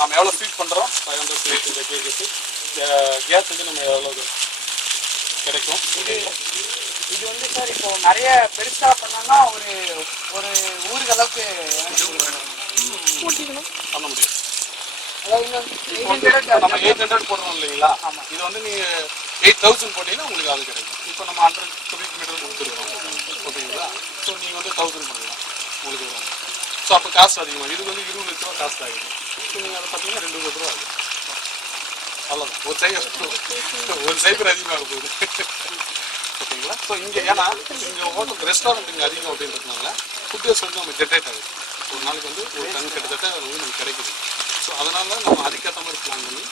நம்ம எவ்வளோ ஃபீட் பண்ணுறோம் 500 to 800 kg கேஸ் வந்து நம்ம எவ்வளோ கிடைக்கும். இது வந்து சார் இப்போ நிறைய பெருசாக பண்ணோம்னா ஒரு ஒரு ஊருக்கு அளவுக்கு பண்ண முடியும். அதாவது நம்ம 800 போடுறோம் இல்லைங்களா? ஆமாம். இது வந்து நீங்கள் 8000 போட்டிங்கன்னா உங்களுக்கு அது கிடைக்கும். இப்போ நம்ம 100 cubic meter கொடுத்துருக்கோம் ஓகேங்களா? ஸோ நீங்கள் வந்து 1000 பண்ணலாம் உங்களுக்கு வரும். ஸோ அப்போ காஸ்ட் அதிகமாக இது வந்து 20 லட்ச ரூபா காஸ்ட் ஆகிடும். ஸோ நீங்கள் அதை பார்த்தீங்கன்னா 2 லட்ச ரூபா ஆகும். அவ்வளோதான். ஒரு சைபர் அதிகமாக போகுது ஓகேங்களா? ஸோ இங்கே ஏன்னா இங்கே ஹோட்டல் ரெஸ்டாரண்ட் இங்கே அதிகம் அப்படின்றதுனால ஃபுட் வேஸ்ட் வந்து நம்ம ஜென்ரேட் ஆகுது. ஒரு நாளைக்கு வந்து ஒரு டன் கிட்டத்தட்ட வந்து நமக்கு கிடைக்குது. ஸோ அதனால நம்ம அதுக்கேற்ற மாதிரி பிளான் பண்ணி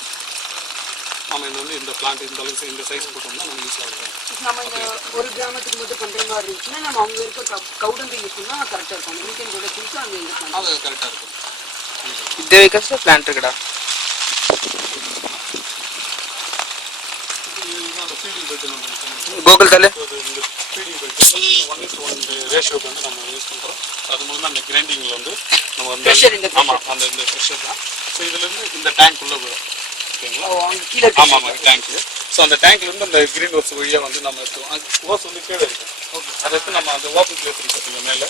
நம்ம இது வந்து இந்த பிளான்ட் இந்த அளவுக்கு இந்த சைஸ் போட்டோம்னா நம்ம யூஸ்ஃபுல்லாக இருக்கும். நம்ம இந்த ஒரு கிராமத்துக்கு மட்டும் பண்ணுற மாதிரி இருந்துச்சுன்னா நம்ம அவங்க இருக்க கவுடந்து யூஸ் பண்ணால் கரெக்டாக இருக்கும். வீக்கெண்ட் ப்ரொடக்ஷனுக்கு அங்கே யூஸ் அது கரெக்டாக இருக்கும். இது வைக்க பிளான்ட் இருக்குடா. கூகுள் தலை ஃபீடிங் பெல்ட் 1:1 ரேஷியோக்கு வந்து நம்ம யூஸ் பண்ணுறோம். அது மூலமாக அந்த கிரைண்டிங்கில் வந்து நம்ம வந்து ஆமாம் அந்த இந்த ப்ரெஷர் தான். ஸோ இதுலேருந்து இந்த டேங்க் உள்ளே போயிடும் ஓகேங்களா? ஆமாம் ஆமாம் டேங்க்கு. ஸோ அந்த டேங்க்லேருந்து அந்த கிரீன் ஹோஸ் வழியாக வந்து நம்ம ஹோஸ் வந்து கீழே இருக்கும். ஓகே அதை எடுத்து நம்ம அந்த ஓப்பன் பிளேஸ் இருக்கு பார்த்தீங்க மேலே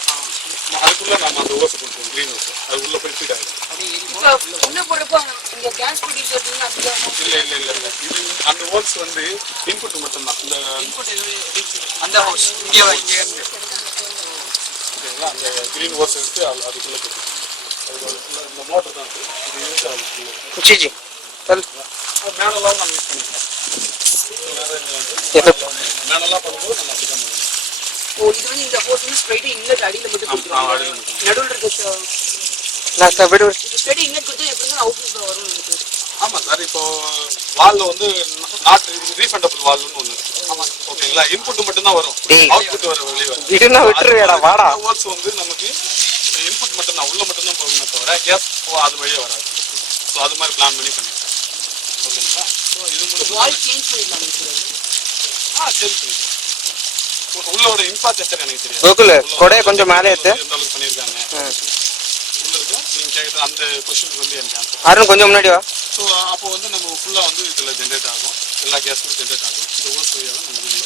அதுக்குள்ளே நம்ம அந்த ஹோஸை கொடுப்போம் கிரீன் ஹோஸ் அது உள்ளே போய் ஃபீட் ஆகிடும். இல்லை இல்லை இல்லை இல்லை இது அந்த ஹோல்ஸ் வந்து இன்புட் மட்டும்தான். இந்த அந்த ஹவுஸ் இங்கே ஓகேங்களா? அந்த கிரீன் ஹோஸ் எடுத்து அதுக்குள்ளே போட்டு இந்த மோட்டர் தான் இது யூஸ் ஆகுது. மேனெல்லாம் நம்ம யூஸ் பண்ணிக்கலாம். மேனெல்லாம் பண்ணும்போது நம்ம அப்படி தான் பண்ணுவோம். ஓ இது வந்து இந்த ஹோஸ் வந்து ஸ்ட்ரைட்டாக இன்லெட் அடியில் மட்டும் கொடுத்துருவாங்க. நடுவில் இருக்க ஸ்ட்ரைட்டாக இன்லெட் கொடுத்து எப்படி தான் அவுட்புட் வரும் எனக்கு. ஆமாம் சார். இப்போ வாலில் வந்து நாட் ரீஃபண்டபிள் வால்னு ஒன்று ஆமாம் ஓகேங்களா? இன்புட் மட்டும்தான் வரும், அவுட்புட் வர வெளியே வரும். ஹோல்ஸ் வந்து நமக்கு இன்புட் மட்டும் தான் உள்ள மட்டும்தான் போகுமே தவிர கேஸ் அது வழியாக வராது. ஸோ அது மாதிரி பிளான் பண்ணி பண்ணிக்கலாம் ஓகேங்களா? ஸோ இது வால் சேஞ்ச் பண்ணிடலாம் சரி பண்ணிக்கலாம். உள்ளோட இன்ஃப்ராஸ்ட்ரக்சர் எனக்கு தெரியாது. கொடையை கொஞ்சம் மேலே எடுத்து எந்த அளவுக்கு பண்ணியிருக்காங்க உள்ள இருக்கும். நீங்கள் கேட்குறது அந்த கொஸ்டினுக்கு வந்து எனக்கு ஆன்சர் அருண் கொஞ்சம் முன்னாடி வா. ஸோ அப்போ வந்து நம்ம ஃபுல்லாக வந்து இதில் ஜென்ரேட் ஆகும். எல்லா கேஸுமே ஜென்ரேட் ஆகும். இந்த ஊர் வழியாக நம்ம உள்ள